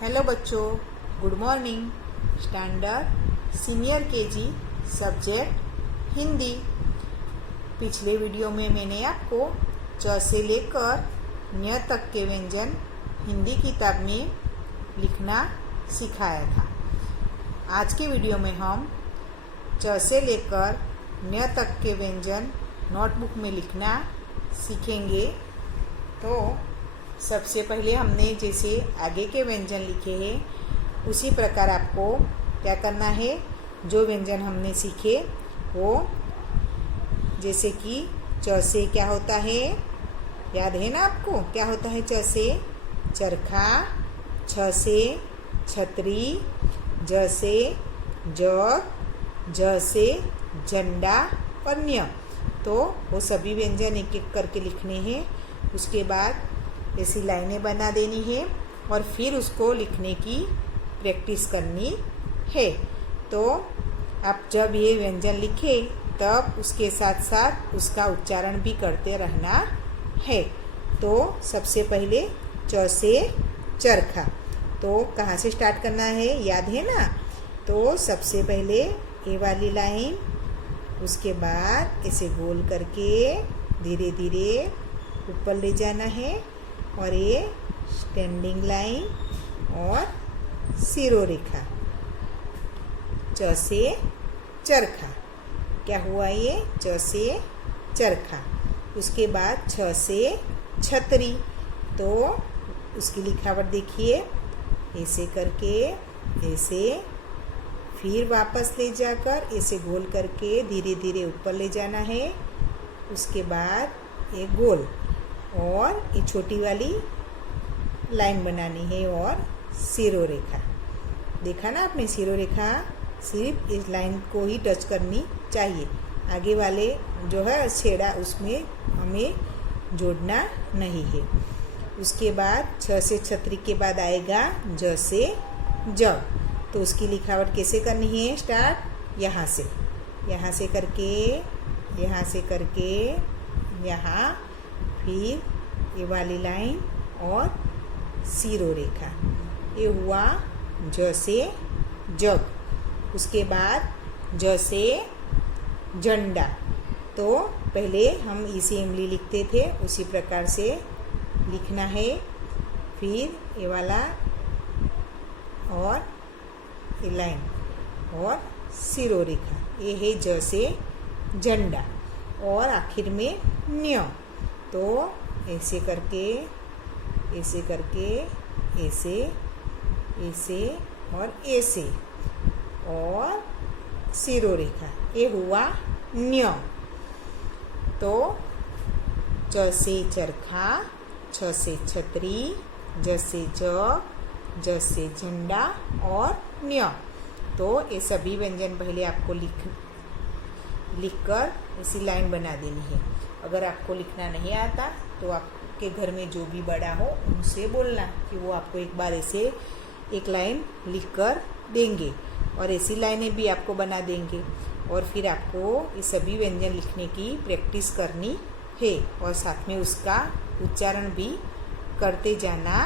Hello बच्चों, good morning. Standard senior KG subject Hindi. पिछले video में मैंने आपको च से लेकर ञ तक के व्यंजन हिंदी किताब में लिखना सिखाया था। आज के वीडियो में हम च से लेकर ञ तक के व्यंजन नोटबुक में लिखना सीखेंगे। तो सबसे पहले हमने जैसे आगे के व्यंजन लिखे हैं उसी प्रकार आपको क्या करना है, जो व्यंजन हमने सीखे वो, जैसे कि च से क्या होता है, याद है ना आपको क्या होता है? च से चरखा, छ से छतरी, ज से जग, ज से झंडा और ञ। तो वो सभी व्यंजन एक एक करके लिखने हैं। उसके बाद ऐसी लाइनें बना देनी है और फिर उसको लिखने की प्रैक्टिस करनी है। तो आप जब ये व्यंजन लिखे तब उसके साथ साथ उसका उच्चारण भी करते रहना है। तो सबसे पहले च से चरखा, तो कहाँ से स्टार्ट करना है, याद है ना? तो सबसे पहले ये वाली लाइन, उसके बाद इसे गोल करके धीरे धीरे ऊपर ले जाना है और ये स्टैंडिंग लाइन और सिरोरेखा। च से चरखा, क्या हुआ ये? च से चरखा। उसके बाद छ से छतरी, तो उसकी लिखावट देखिए, ऐसे करके ऐसे, फिर वापस ले जाकर ऐसे गोल करके धीरे धीरे ऊपर ले जाना है। उसके बाद एक गोल और ये छोटी वाली लाइन बनानी है और सिरोरेखा। देखा ना आपने? सिरोरेखा सिर्फ इस लाइन को ही टच करनी चाहिए, आगे वाले जो है छेड़ा उसमें हमें जोड़ना नहीं है। उसके बाद छ से छतरी के बाद आएगा ज से जग, तो उसकी लिखावट कैसे करनी है? स्टार्ट यहाँ से करके, यहाँ से करके यहाँ, फिर ये वाली लाइन और सिरोरेखा। ये हुआ ज से जग। उसके बाद ज से झंडा, तो पहले हम इसे इमली लिखते थे उसी प्रकार से लिखना है। फिर ये वाला और ये लाइन और सिरोरेखा, ये है ज से झंडा। और आखिर में ञ, तो ऐसे करके ऐसे करके ऐसे ऐसे और ऐसे और सिरोरेखा, ये हुआ ञ। तो च से चरखा, छ से छतरी, ज से जग, ज से झंडा और ञ। तो ये सभी व्यंजन पहले आपको लिखकर इसी लाइन बना देनी है। अगर आपको लिखना नहीं आता तो आपके घर में जो भी बड़ा हो उनसे बोलना कि वो आपको एक बार ऐसे एक लाइन लिखकर देंगे और ऐसी लाइनें भी आपको बना देंगे। और फिर आपको ये सभी व्यंजन लिखने की प्रैक्टिस करनी है और साथ में उसका उच्चारण भी करते जाना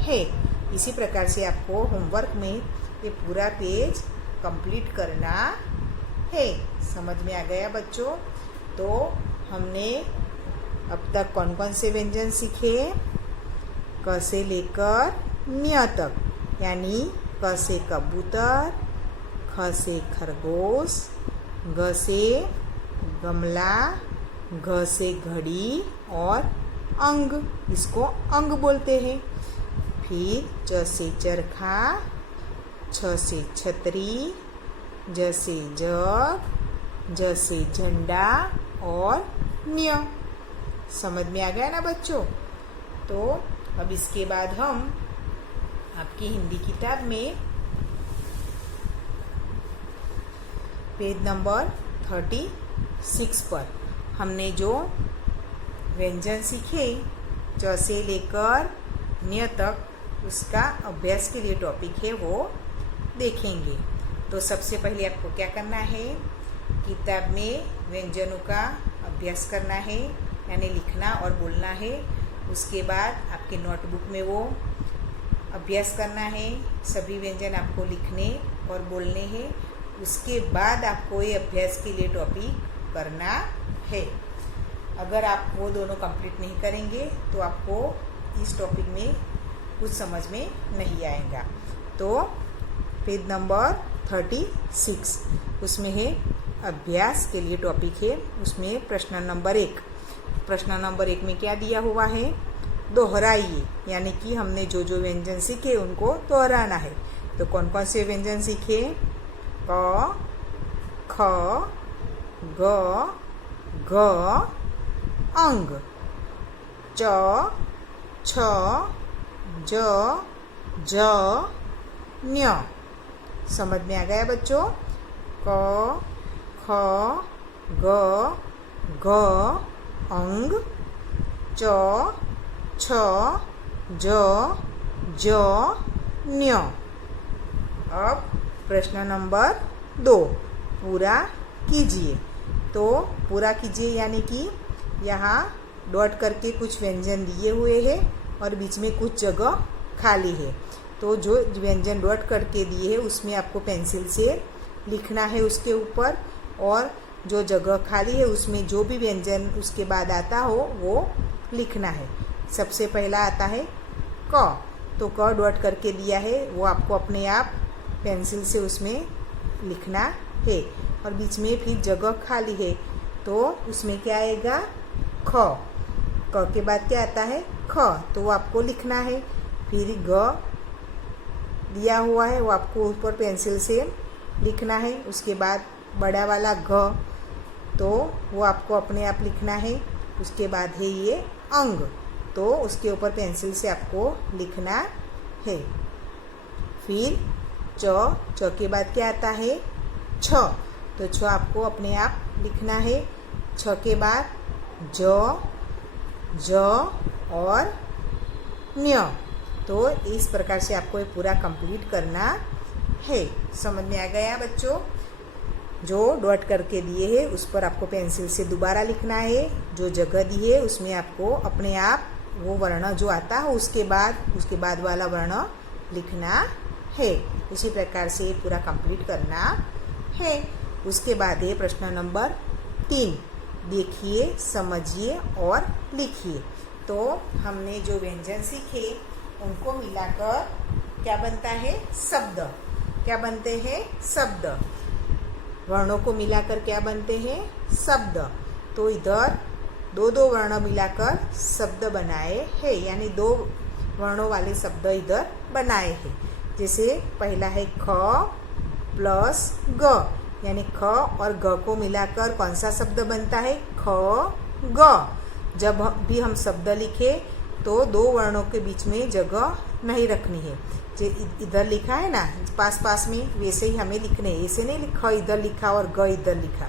है। इसी प्रकार से आपको होमवर्क में ये पूरा पेज कंप्लीट करना है। समझ में आ गया बच्चों? तो हमने अब तक कौन कौन से व्यंजन सीखे? क से लेकर ञ तक, यानी क से कबूतर, ख से खरगोश, ग से गमला, घ से घड़ी और अंग, इसको अंग बोलते हैं। फिर च से चरखा, छ से छतरी, ज से जग, ज से झंडा और ञ। समझ में आ गया ना बच्चों? तो अब इसके बाद हम आपकी हिंदी किताब में पेज नंबर 36 पर हमने जो व्यंजन सीखे च से लेकर ञ तक, उसका अभ्यास के लिए टॉपिक है वो देखेंगे। तो सबसे पहले आपको क्या करना है? किताब में व्यंजनों का अभ्यास करना है, यानी लिखना और बोलना है। उसके बाद आपके नोटबुक में वो अभ्यास करना है, सभी व्यंजन आपको लिखने और बोलने हैं। उसके बाद आपको ये अभ्यास के लिए टॉपिक करना है। अगर आप वो दोनों कंप्लीट नहीं करेंगे तो आपको इस टॉपिक में कुछ समझ में नहीं आएगा। तो पेज नंबर 36 उसमें है अभ्यास के लिए टॉपिक है। उसमें प्रश्न नंबर 1 में क्या दिया हुआ है, दोहराइए, यानी कि हमने जो जो व्यंजन सीखे उनको दोहराना है। तो कौन कौन से व्यंजन सीखे, क, ख, ग, घ, अंग, च, छ, ज, ज, ञ। समझ में आ गया बच्चों? क, ख, ग, घ, अंग, च, छ, ज, ज, ञ। अब प्रश्न नंबर 2 पूरा कीजिए। तो पूरा कीजिए यानी कि यहाँ डॉट करके कुछ व्यंजन दिए हुए हैं और बीच में कुछ जगह खाली है। तो जो व्यंजन डॉट करके दिए है उसमें आपको पेंसिल से लिखना है उसके ऊपर, और जो जगह खाली है उसमें जो भी व्यंजन उसके बाद आता हो वो लिखना है। सबसे पहला आता है क, तो क डॉट करके दिया है, वो आपको अपने आप पेंसिल से उसमें लिखना है। और बीच में फिर जगह खाली है तो उसमें क्या आएगा, ख। क के बाद क्या आता है, ख, तो वो आपको लिखना है। फिर ग दिया हुआ है, वो आपको ऊपर पेंसिल से लिखना है। उसके बाद बड़ा वाला घ, तो वो आपको अपने आप लिखना है। उसके बाद है ये अंग, तो उसके ऊपर पेंसिल से आपको लिखना है। फिर च के बाद क्या आता है, छ, तो छ आपको अपने आप लिखना है। छ के बाद ज, ज और ञ। तो इस प्रकार से आपको ये पूरा कंप्लीट करना है। समझ में आ गया बच्चों? जो डॉट करके दिए है उस पर आपको पेंसिल से दोबारा लिखना है। जो जगह दी है उसमें आपको अपने आप वो वर्ण जो आता है उसके बाद वाला वर्ण लिखना है। इसी प्रकार से पूरा कंप्लीट करना है। उसके बाद है प्रश्न नंबर 3, देखिए, समझिए और लिखिए। तो हमने जो व्यंजन सीखे उनको मिलाकर क्या बनता है, शब्द। क्या बनते हैं, शब्द। वर्णों को मिलाकर क्या बनते हैं, शब्द। तो इधर दो वर्ण मिलाकर शब्द बनाए हैं, यानी 2 वर्णों वाले शब्द इधर बनाए हैं। जैसे पहला है ख प्लस ग, यानी ख और ग को मिलाकर कौन सा शब्द बनता है, ख ग। जब भी हम शब्द लिखे तो 2 वर्णों के बीच में जगह नहीं रखनी है। जो इधर लिखा है ना पास में, वैसे ही हमें लिखने हैं। ऐसे नहीं लिखा इधर लिखा और ग इधर लिखा,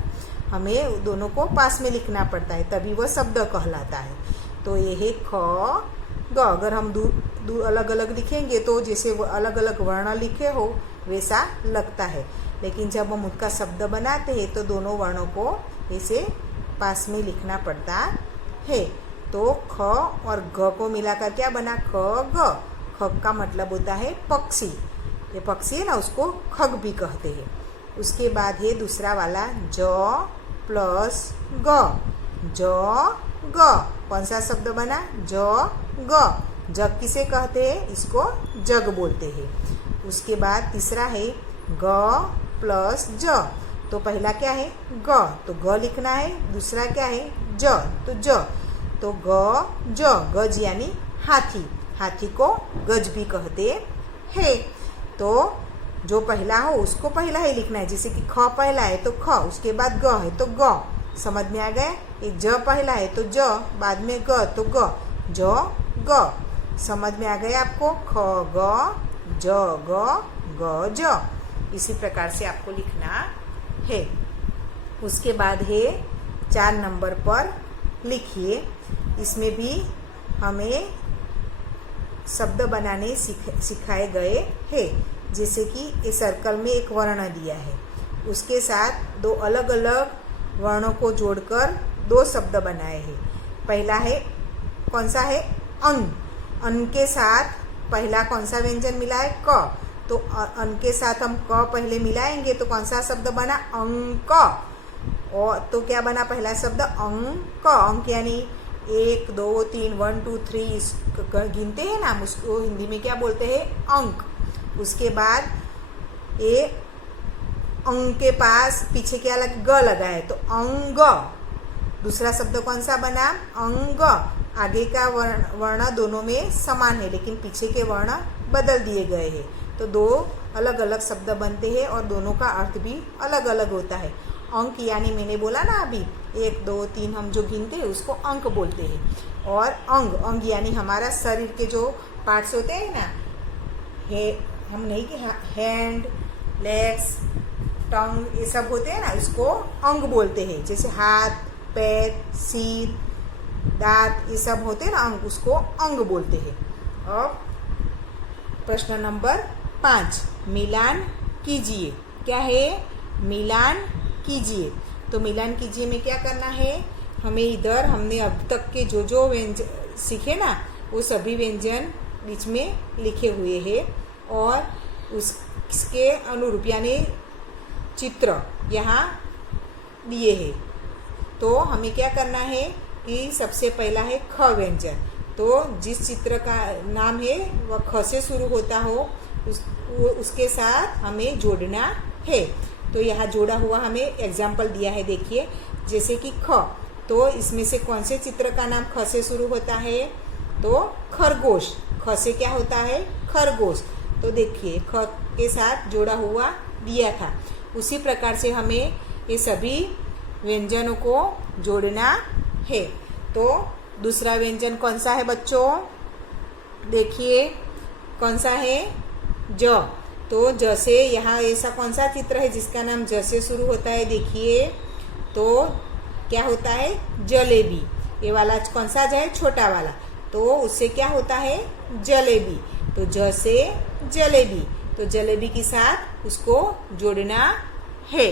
हमें दोनों को पास में लिखना पड़ता है, तभी वह शब्द कहलाता है। तो ये है ख ग। अगर हम अलग अलग लिखेंगे तो जैसे वो अलग अलग वर्ण लिखे हो वैसा लगता है, लेकिन जब हम उसका शब्द बनाते हैं तो दोनों वर्णों को ऐसे पास में लिखना पड़ता है। तो ख और घ को मिलाकर क्या बना, ख ग। खग का मतलब होता है पक्षी। ये पक्षी है ना, उसको खग भी कहते हैं। उसके बाद है दूसरा वाला ज प्लस ग, ज ग। कौन सा शब्द बना, ज ग। जग किसे कहते हैं, इसको जग बोलते हैं। उसके बाद तीसरा है ग प्लस ज, तो पहला क्या है ग, तो ग लिखना है। दूसरा क्या है ज, तो ज, तो ग ज, गज यानी हाथी। हाथी को गज भी कहते हैं। तो जो पहला हो उसको पहला ही लिखना है। जैसे कि ख पहला है तो ख, उसके बाद ग है तो ग। समझ में आ गया? ये ज पहला है तो ज, बाद में ग तो ग, ज ग। समझ में आ गया आपको? ख ग, ज ग, ग ज। इसी प्रकार से आपको लिखना है। उसके बाद है 4 नंबर पर लिखिए। इसमें भी हमें शब्द बनाने सिखाए गए हैं। जैसे कि इस सर्कल में एक वर्ण दिया है, उसके साथ 2 अलग अलग वर्णों को जोड़कर 2 शब्द बनाए हैं। पहला है कौन सा है, अन। अन के साथ पहला कौन सा व्यंजन मिला है? क। तो अन के साथ हम क पहले मिलाएंगे तो कौन सा शब्द बना? अंक। और तो क्या बना पहला शब्द? अंक। अंक यानी 1 2 3 1 2 3 गिनते हैं ना, हम उसको हिंदी में क्या बोलते हैं? अंक। उसके बाद ये अंक के पास पीछे क्या ग लगा है तो अंग। दूसरा शब्द कौन सा बना? अंग। आगे का वर्ण दोनों में समान है लेकिन पीछे के वर्ण बदल दिए गए हैं, तो दो अलग अलग शब्द बनते हैं और दोनों का अर्थ भी अलग अलग होता है। अंक यानी मैंने बोला ना अभी 1 2 3 हम जो गिनते हैं उसको अंक बोलते हैं। और अंग, अंग यानी हमारा शरीर के जो पार्ट्स होते हैं ना, हम नहीं कि हैंड, लेग्स, टंग, ये सब होते हैं ना, इसको अंग बोलते हैं। जैसे हाथ, पैर, सिर, दांत, ये सब होते हैं ना अंग, उसको अंग बोलते हैं। और प्रश्न नंबर 5, मिलान कीजिए। क्या है? मिलान कीजिए। तो मिलान कीजिए में क्या करना है? हमें इधर हमने अब तक के जो व्यंजन सीखे ना, वो सभी व्यंजन बीच में लिखे हुए हैं और उसके अनुरूप यानी चित्र यहाँ दिए हैं। तो हमें क्या करना है कि सबसे पहला है ख व्यंजन। तो जिस चित्र का नाम है वह ख से शुरू होता हो उसके साथ हमें जोड़ना है। तो यहाँ जोड़ा हुआ हमें एग्जाम्पल दिया है, देखिए। जैसे कि ख, तो इसमें से कौन से चित्र का नाम ख से शुरू होता है? तो खरगोश। ख से क्या होता है? खरगोश। तो देखिए ख के साथ जोड़ा हुआ दिया था। उसी प्रकार से हमें ये सभी व्यंजनों को जोड़ना है। तो दूसरा व्यंजन कौन सा है बच्चों? देखिए कौन सा है? ज। तो ज से यहाँ ऐसा कौन सा चित्र है जिसका नाम ज से शुरू होता है? देखिए तो क्या होता है? जलेबी। ये वाला कौन सा ज है? छोटा वाला। तो उससे क्या होता है? जलेबी। तो ज से जलेबी। तो जलेबी के साथ उसको जोड़ना है।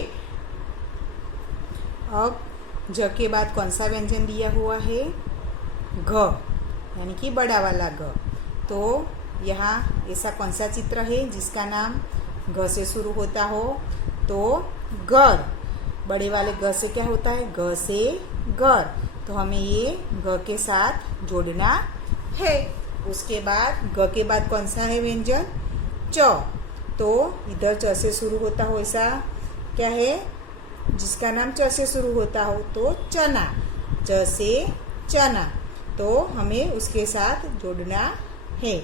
अब ज के बाद कौन सा व्यंजन दिया हुआ है? घ, यानी कि बड़ा वाला घ। तो यहाँ ऐसा कौन सा चित्र है जिसका नाम घ से शुरू होता हो? तो घर। बड़े वाले घ से क्या होता है? घ से घर। तो हमें ये घ के साथ जोड़ना है। उसके बाद घ के बाद कौन सा है व्यंजन? च। तो इधर च से शुरू होता हो ऐसा क्या है जिसका नाम च से शुरू होता हो? तो चना। च से चना। तो हमें उसके साथ जोड़ना है।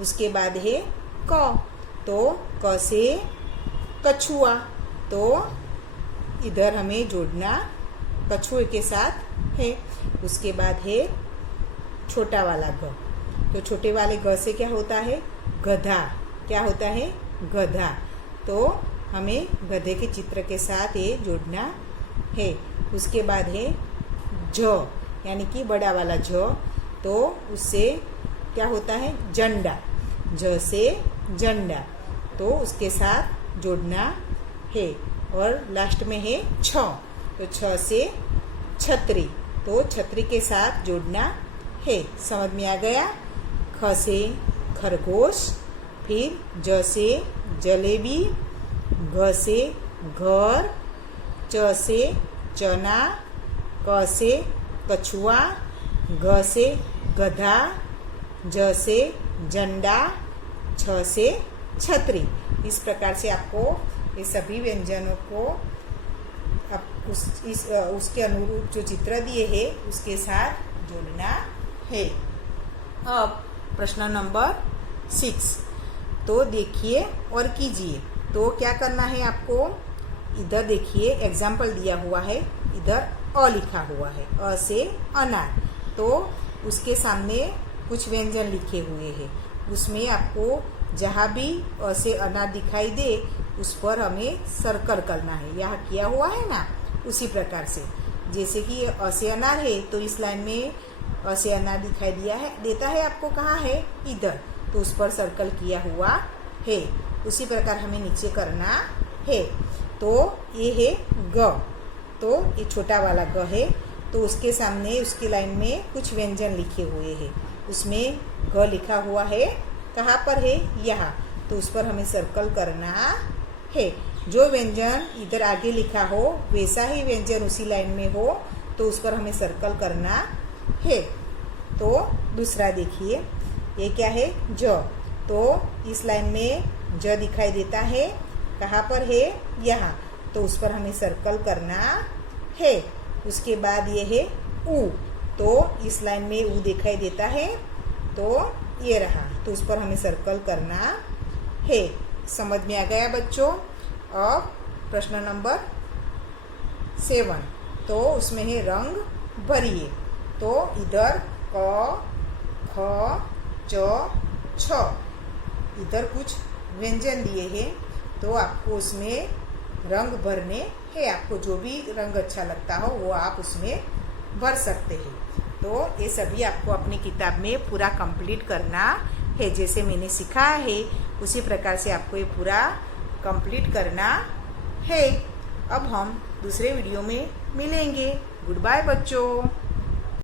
उसके बाद है क। तो क से कछुआ। तो इधर हमें जोड़ना कछुए के साथ है। उसके बाद है छोटा वाला घ। तो छोटे वाले घ से क्या होता है? गधा। क्या होता है? गधा। तो हमें गधे के चित्र के साथ ये जोड़ना है। उसके बाद है झ, यानी कि बड़ा वाला झ। तो उससे क्या होता है? झंडा। झ से झंडा। तो उसके साथ जोड़ना है। और लास्ट में है छ। तो छ से छतरी। तो छतरी के साथ जोड़ना है। समझ में आ गया? ख से खरगोश, फिर ज से जलेबी, घ से घर, च से चना, क से कछुआ, घ से गधा, ज से झंडा, छ से छतरी। इस प्रकार से आपको ये सभी व्यंजनों को उसके अनुरूप जो चित्र दिए हैं उसके साथ जोड़ना है। अब प्रश्न नंबर 6, तो देखिए और कीजिए। तो क्या करना है आपको? इधर देखिए एग्जाम्पल दिया हुआ है, इधर अ लिखा हुआ है, अ से अनार। तो उसके सामने कुछ व्यंजन लिखे हुए हैं। उसमें आपको जहाँ भी अ से अनार दिखाई दे उस पर हमें सर्कल करना है। यहाँ किया हुआ है ना, उसी प्रकार से। जैसे कि अ से अनार है तो इस लाइन में अ से अनार दिखाई देता है आपको। कहाँ है? इधर। तो उस पर सर्कल किया हुआ है। उसी प्रकार हमें नीचे करना है। तो ये है ग। तो ये छोटा वाला ग है। तो उसके सामने उसकी लाइन में कुछ व्यंजन लिखे हुए हैं। उसमें ग लिखा हुआ है कहाँ पर है? यहाँ, तो उस पर हमें सर्कल करना है। जो व्यंजन इधर आगे लिखा हो वैसा ही व्यंजन उसी लाइन में हो तो उस पर हमें सर्कल करना है। तो दूसरा देखिए, ये क्या है? ज। तो इस लाइन में ज दिखाई देता है, कहाँ पर है? यहाँ, तो उस पर हमें सर्कल करना है। उसके बाद ये है उ, तो इस लाइन में उ दिखाई देता है, तो ये रहा, तो उस पर हमें सर्कल करना है। समझ में आ गया बच्चों? अब प्रश्न नंबर 7, तो उसमें है रंग भरिए। तो इधर क, ख, च, छ, इधर कुछ व्यंजन दिए हैं, तो आपको उसमें रंग भरने हैं। आपको जो भी रंग अच्छा लगता हो वो आप उसमें भर सकते हैं। तो ये सभी आपको अपनी किताब में पूरा कंप्लीट करना है। जैसे मैंने सिखाया है उसी प्रकार से आपको ये पूरा कंप्लीट करना है। अब हम दूसरे वीडियो में मिलेंगे। गुड बाय बच्चों।